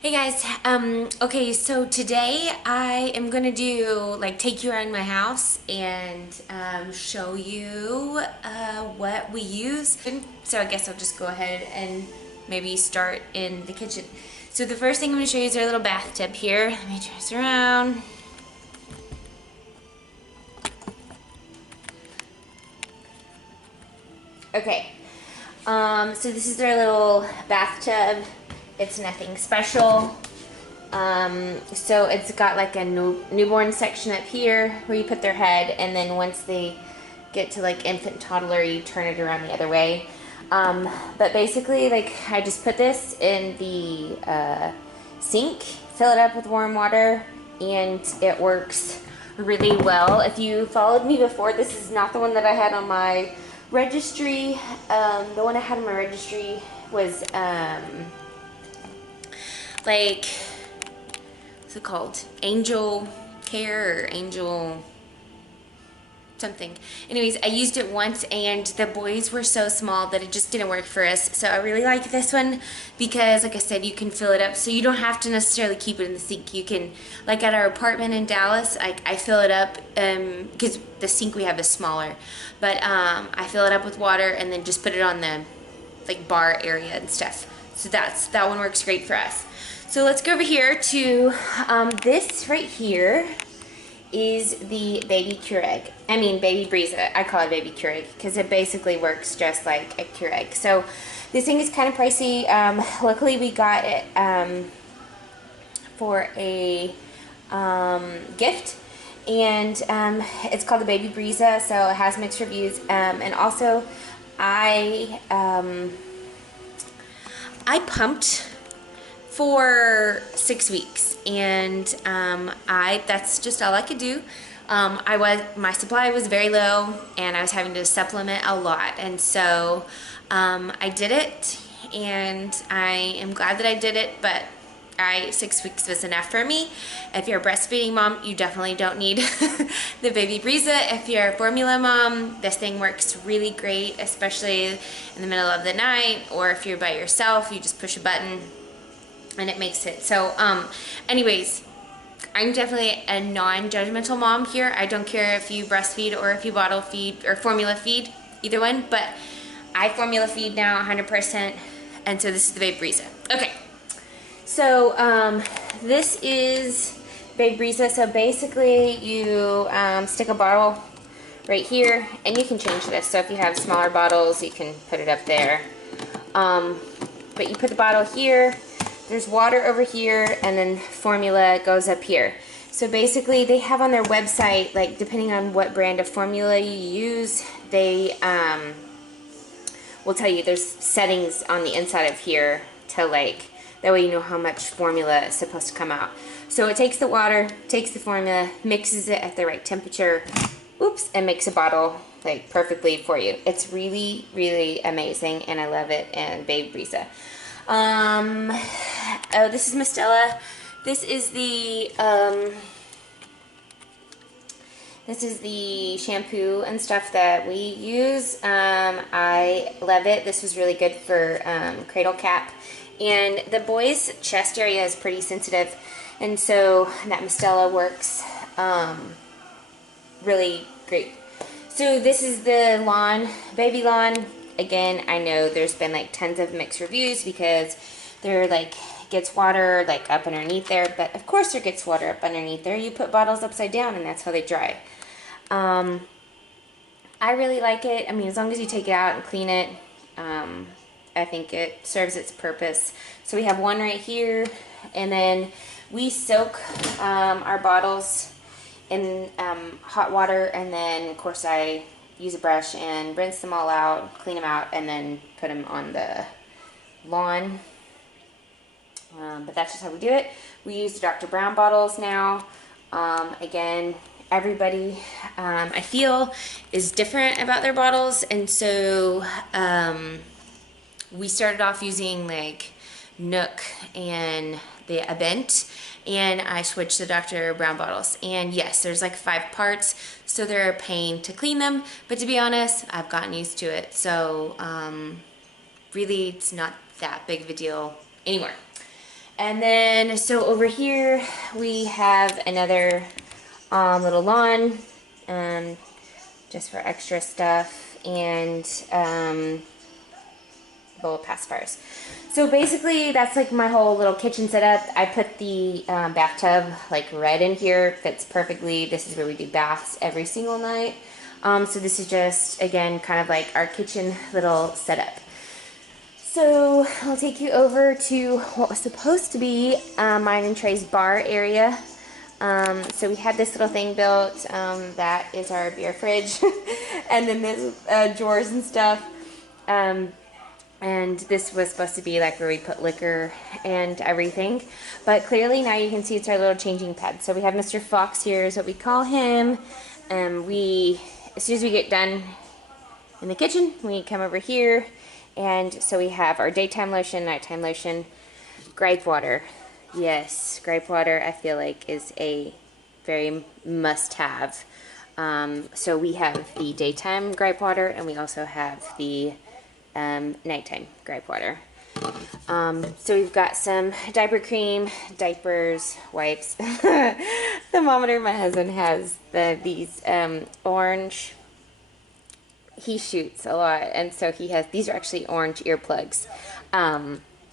Hey guys, okay, so today I am gonna take you around my house and show you what we use. So I guess I'll just go ahead and maybe start in the kitchen. So the first thing I'm gonna show you is our little bathtub here. Let me turn this around. Okay, so this is our little bathtub. It's nothing special. So it's got like a newborn section up here where you put their head, and then once they get to like infant toddler, you turn it around the other way. But basically, like, I just put this in the sink, fill it up with warm water, and it works really well. If you followed me before, this is not the one that I had on my registry. The one I had on my registry was like, what's it called? Angel Care or Angel something. Anyways, I used it once and the boys were so small that it just didn't work for us. So I really like this one because, like I said, you can fill it up. So you don't have to necessarily keep it in the sink. You can, like at our apartment in Dallas, I fill it up because the sink we have is smaller. But I fill it up with water and then just put it on the like bar area and stuff. So that one works great for us. So let's go over here to this right here is the baby Keurig. I mean baby Brisa. I call it baby Keurig because it basically works just like a Keurig. So this thing is kind of pricey. Luckily we got it for a gift, and it's called the baby Brisa. So it has mixed reviews, and also I pumped for 6 weeks, and that's just all I could do. My supply was very low, and I was having to supplement a lot, and so I did it, and I am glad that I did it. But 6 weeks was enough for me. If you're a breastfeeding mom, you definitely don't need the baby Brisa. If you're a formula mom, this thing works really great, especially in the middle of the night, or if you're by yourself, you just push a button and it makes it. So anyways, I'm definitely a non-judgmental mom here. I don't care if you breastfeed or if you bottle feed or formula feed, either one, but I formula feed now 100%, and so this is the baby Brisa. Okay, so this is baby Brisa. So basically you stick a bottle right here, and you can change this. So if you have smaller bottles, you can put it up there. But you put the bottle here, there's water over here, and then formula goes up here. So basically they have on their website, like depending on what brand of formula you use, they will tell you there's settings on the inside of here to, like, that way you know how much formula is supposed to come out. So it takes the water, takes the formula, mixes it at the right temperature, oops, and makes a bottle like perfectly for you. It's really, really amazing, and I love it. And baby Brisa. Oh, this is Mistela. This is the shampoo and stuff that we use. I love it. This was really good for cradle cap. And the boys' chest area is pretty sensitive, and so that Mistela works really great. So this is the lawn, baby lawn. Again, I know there's been like tons of mixed reviews because there like gets water like up underneath there, but of course there gets water up underneath there. You put bottles upside down and that's how they dry. I really like it. I mean, as long as you take it out and clean it, I think it serves its purpose. So we have one right here, and then we soak our bottles in hot water, and then of course I use a brush and rinse them all out, clean them out, and then put them on the lawn. But that's just how we do it. We use the Dr. Brown bottles now. Again, everybody, I feel, is different about their bottles, and so we started off using like Nook and the Avent, and I switched to Dr. Brown bottles. And yes, there's like 5 parts, so they're a pain to clean them, but to be honest, I've gotten used to it. So really, it's not that big of a deal anymore. And then, so over here we have another little lawn, just for extra stuff, and bowl of pacifiers. So basically, that's like my whole little kitchen setup. I put the bathtub like red in here, fits perfectly. This is where we do baths every single night. So this is just, again, kind of like our kitchen little setup. So I'll take you over to what was supposed to be mine and Trey's bar area. So we had this little thing built, that is our beer fridge, and then there's drawers and stuff. And this was supposed to be like where we put liquor and everything. But clearly now you can see it's our little changing pad. So we have Mr. Fox here is what we call him. As soon as we get done in the kitchen, we come over here. And so we have our daytime lotion, nighttime lotion, gripe water. Yes, gripe water I feel like is a very must-have. So we have the daytime gripe water, and we also have the nighttime gripe water. So we've got some diaper cream, diapers, wipes. Thermometer. My husband has these orange. He shoots a lot, and so he has, these are actually orange earplugs.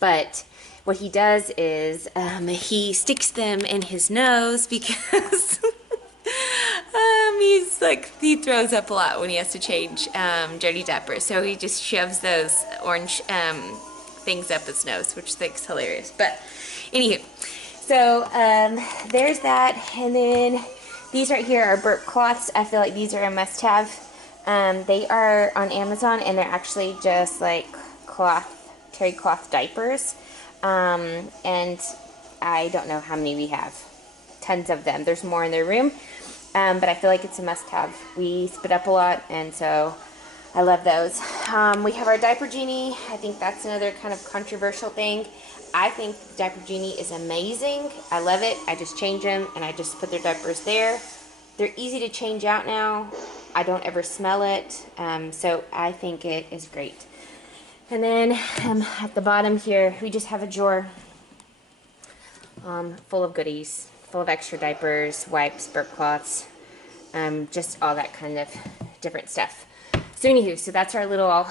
But what he does is he sticks them in his nose because he throws up a lot when he has to change dirty diapers. So he just shoves those orange things up his nose, which I think is hilarious. But anywho, so there's that. And then these right here are burp cloths. I feel like these are a must-have. They are on Amazon, and they're actually just like terry cloth diapers. And I don't know how many we have. Tons of them. There's more in their room. But I feel like it's a must-have. We spit up a lot, and so I love those. We have our Diaper Genie. I think that's another kind of controversial thing. I think Diaper Genie is amazing. I love it. I just change them, and I just put their diapers there. They're easy to change out now. I don't ever smell it, so I think it is great. And then at the bottom here, we just have a drawer full of goodies, full of extra diapers, wipes, burp cloths, just all that kind of different stuff. So anywho, so that's our little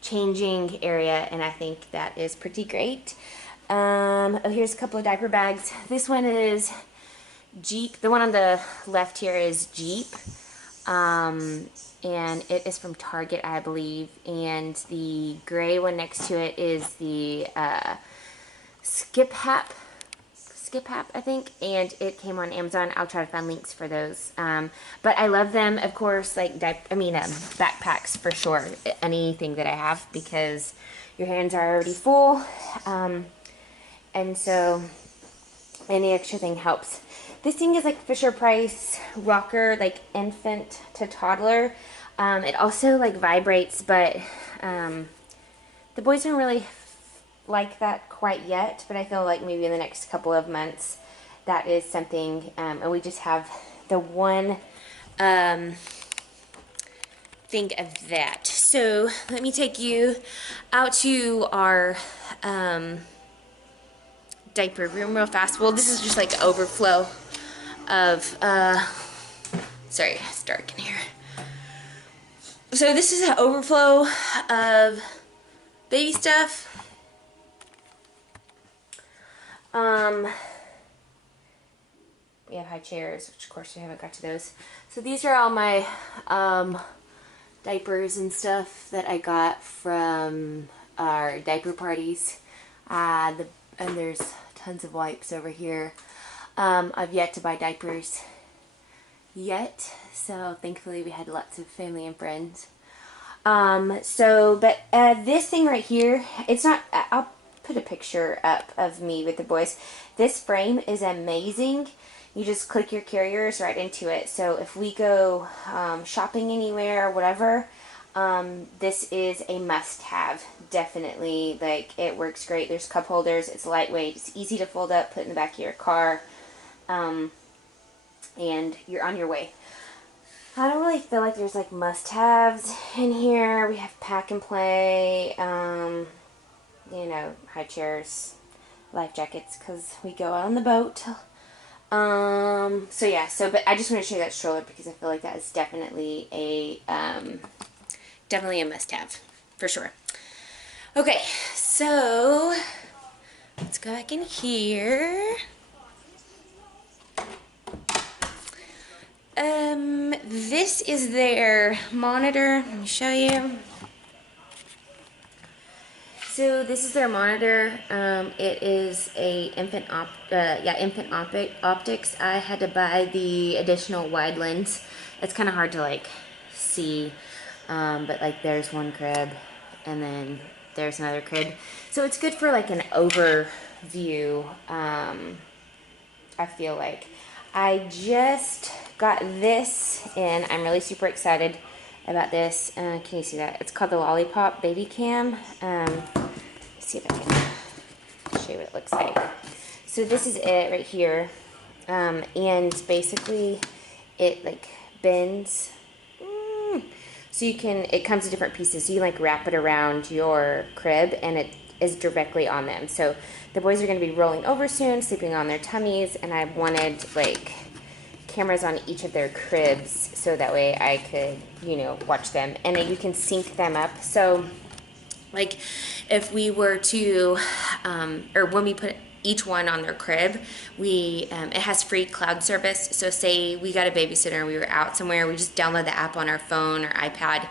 changing area, and I think that is pretty great. Oh, here's a couple of diaper bags. This one is Jeep. The one on the left here is Jeep. And it is from Target, I believe, and the gray one next to it is the Skip Hap, I think, and it came on Amazon. I'll try to find links for those. But I love them, of course, like backpacks for sure, anything that I have, because your hands are already full, and so any extra thing helps. This thing is like Fisher-Price rocker, like infant to toddler. It also like vibrates, but the boys don't really like that quite yet, but I feel like maybe in the next couple of months that is something, and we just have the one thing of that. So let me take you out to our diaper room real fast. Well, this is just like overflow of sorry, it's dark in here. So this is an overflow of baby stuff. We have high chairs, which of course we haven't got to those. So these are all my diapers and stuff that I got from our diaper parties. And there's tons of wipes over here. I've yet to buy diapers yet, so thankfully we had lots of family and friends. But this thing right here, it's not, I'll put a picture up of me with the boys. This frame is amazing. You just click your carriers right into it. So if we go shopping anywhere or whatever, this is a must-have. Definitely, like, it works great. There's cup holders. It's lightweight. It's easy to fold up, put in the back of your car, and you're on your way. I don't really feel like there's like must-haves in here. We have pack and play, you know, high chairs. life jackets because we go out on the boat. So yeah, but I just want to show you that stroller because I feel like that is definitely a must-have for sure. Okay, so let's go back in here. This is their monitor. Let me show you. So this is their monitor. It is a infant optics. I had to buy the additional wide lens. It's kind of hard to like see, but like there's one crib, and then there's another crib. So it's good for like an overview. I feel like I just got this, and I'm really super excited about this. Can you see that? It's called the Lollipop Baby Cam. Let's see if I can show you what it looks like. So this is it right here, and basically it like bends. So you can, it comes in different pieces. So you like wrap it around your crib, and it is directly on them. So the boys are going to be rolling over soon, sleeping on their tummies, and I wanted like cameras on each of their cribs so that way I could, you know, watch them, and then you can sync them up. So like if we were to, or when we put each one on their crib, it has free cloud service. So say we got a babysitter, we were out somewhere, we just download the app on our phone or iPad,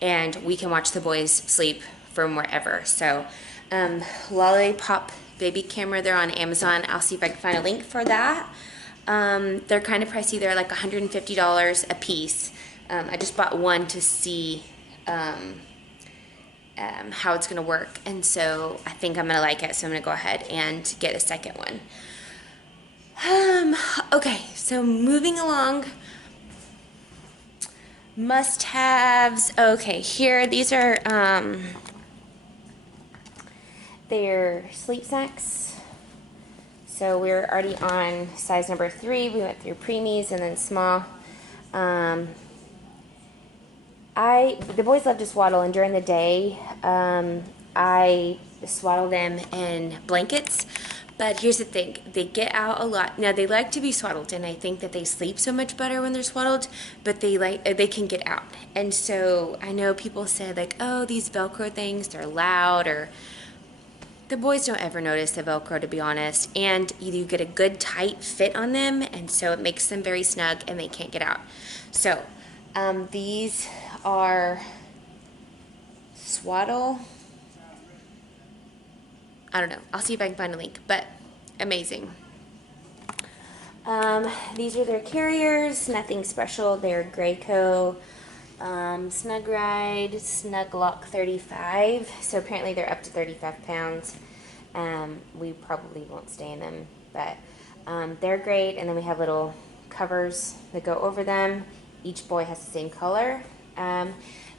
and we can watch the boys sleep from wherever. So Lollipop Baby Camera, they're on Amazon. I'll see if I can find a link for that. They're kind of pricey. They're like $150 a piece. I just bought one to see how it's going to work, and so I think I'm going to like it, so I'm going to go ahead and get a second one. Okay, so moving along. Must-haves. Okay, here, these are their sleep snacks. So we're already on size number 3. We went through preemies and then small. The boys love to swaddle, and during the day, I swaddle them in blankets. But here's the thing, they get out a lot. Now they like to be swaddled, and I think that they sleep so much better when they're swaddled, but they can get out. And so I know people said like, oh, these Velcro things, they're loud, or the boys don't ever notice the Velcro, to be honest. And you get a good tight fit on them, and so it makes them very snug and they can't get out. So these are swaddle. I don't know. I'll see if I can find a link, but amazing. These are their carriers. Nothing special. They're Graco Snug Ride Snug Lock 35. So apparently they're up to 35 pounds. We probably won't stay in them, but they're great. And then we have little covers that go over them. Each boy has the same color.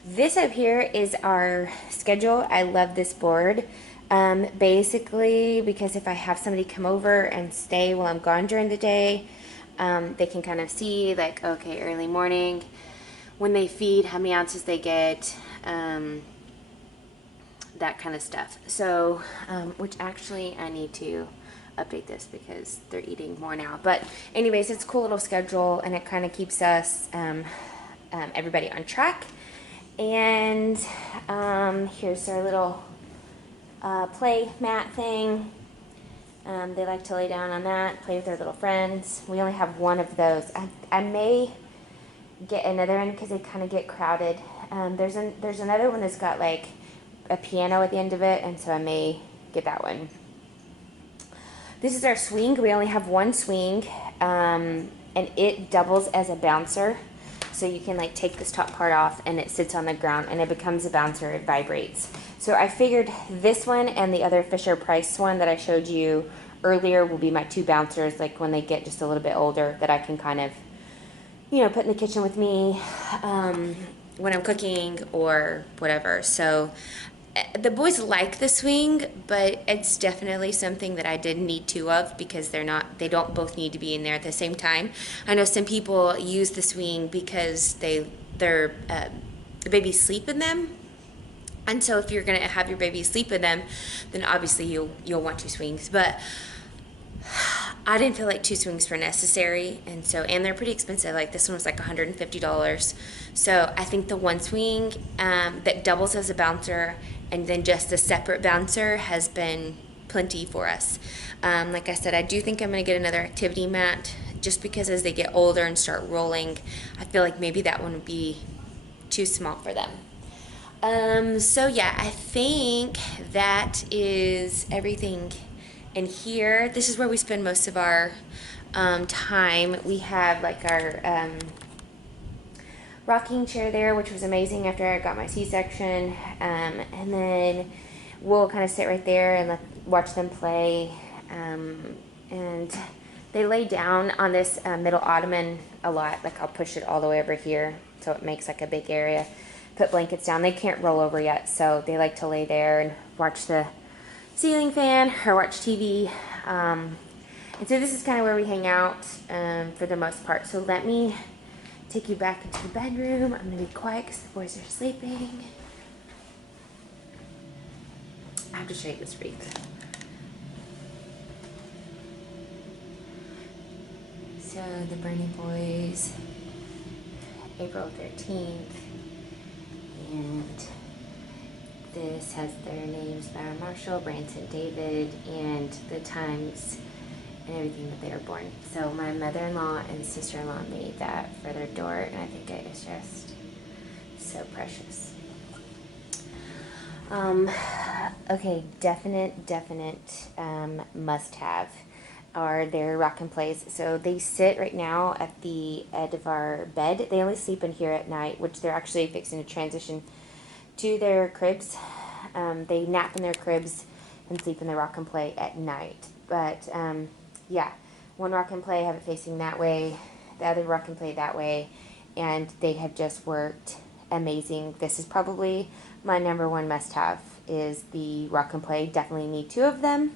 This up here is our schedule. I love this board. Basically, because if I have somebody come over and stay while I'm gone during the day, they can kind of see like, okay, early morning, when they feed, how many ounces they get, that kind of stuff. So, which actually I need to update this because they're eating more now. But anyways, it's a cool little schedule, and it kind of keeps us, everybody on track. And here's our little play mat thing. They like to lay down on that, play with their little friends. We only have one of those. I may get another one because they kind of get crowded. There's another one that's got like a piano at the end of it, and so I may get that one. This is our swing. We only have one swing, and it doubles as a bouncer. So you can like take this top part off, and it sits on the ground, and it becomes a bouncer. It vibrates. So I figured this one and the other Fisher-Price one that I showed you earlier will be my 2 bouncers, like when they get just a little bit older, that I can kind of, you know, put in the kitchen with me when I'm cooking or whatever. So the boys like the swing, but it's definitely something that I did need 2 of because they don't both need to be in there at the same time. I know some people use the swing because their babies sleep in them. And so if you're gonna have your baby sleep in them, then obviously you'll want two swings. But I didn't feel like two swings were necessary, and they're pretty expensive. Like this one was like $150. So I think the one swing that doubles as a bouncer and then just a separate bouncer has been plenty for us. Like I said, I do think I'm gonna get another activity mat just because as they get older and start rolling, I feel like maybe that one would be too small for them. So yeah, I think that is everything in here. This is where we spend most of our time. We have like our rocking chair there, which was amazing after I got my C-section. And then we'll kind of sit right there and watch them play. And they lay down on this middle ottoman a lot. Like I'll push it all the way over here so it makes like a big area. Put blankets down. They can't roll over yet, so they like to lay there and watch the ceiling fan or watch TV. And so this is kind of where we hang out for the most part. So let me take you back into the bedroom. I'm going to be quiet because the boys are sleeping. I have to show you this wreath. So the Bernie boys, April 13th. And this has their names, Byron Marshall, Branson David, and the times and everything that they were born. So my mother-in-law and sister-in-law made that for their door, and I think it is just so precious. Okay, definite must-have are their rock and plays. So they sit right now at the edge of our bed. They only sleep in here at night, which they're actually fixing to transition to their cribs. They nap in their cribs and sleep in the rock and play at night. But yeah, one rock and play, have it facing that way, the other rock and play that way, and they have just worked amazing. This is probably my number one must-have is the rock and play. Definitely need two of them.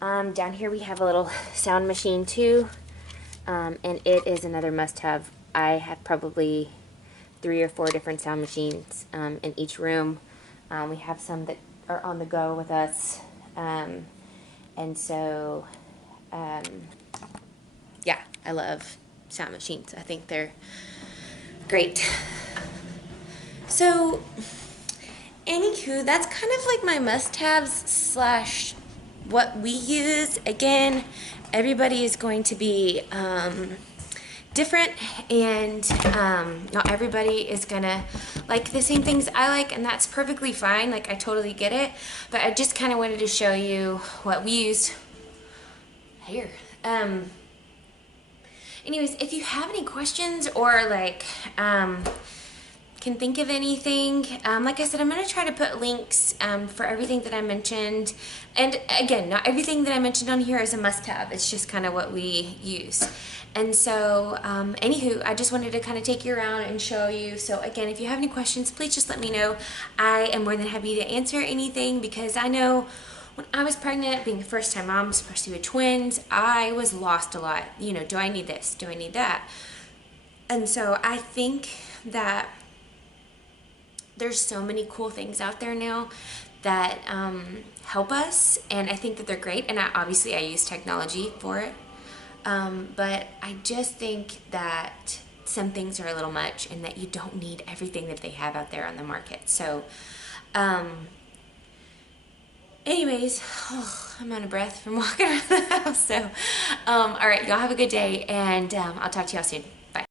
Down here we have a little sound machine too, and it is another must-have. I have probably 3 or 4 different sound machines in each room. We have some that are on the go with us, and so yeah, I love sound machines. I think they're great. So anywho, that's kind of like my must-haves slash what we use. Again, everybody is going to be different, and not everybody is gonna like the same things I like, and that's perfectly fine. Like I totally get it, but I just kind of wanted to show you what we used here. Anyways, if you have any questions or like can think of anything, like I said, I'm going to try to put links for everything that I mentioned. And again, not everything that I mentioned on here is a must-have. It's just kind of what we use. And so, anywho, I just wanted to kind of take you around and show you. So again, if you have any questions, please just let me know. I am more than happy to answer anything, because I know when I was pregnant, being a first-time mom, especially with twins, I was lost a lot. You know, do I need this? Do I need that? And so I think that there's so many cool things out there now that help us, and I think that they're great, and obviously I use technology for it, but I just think that some things are a little much and that you don't need everything that they have out there on the market. So anyways, I'm out of breath from walking around the house. So all right, y'all have a good day, and I'll talk to y'all soon.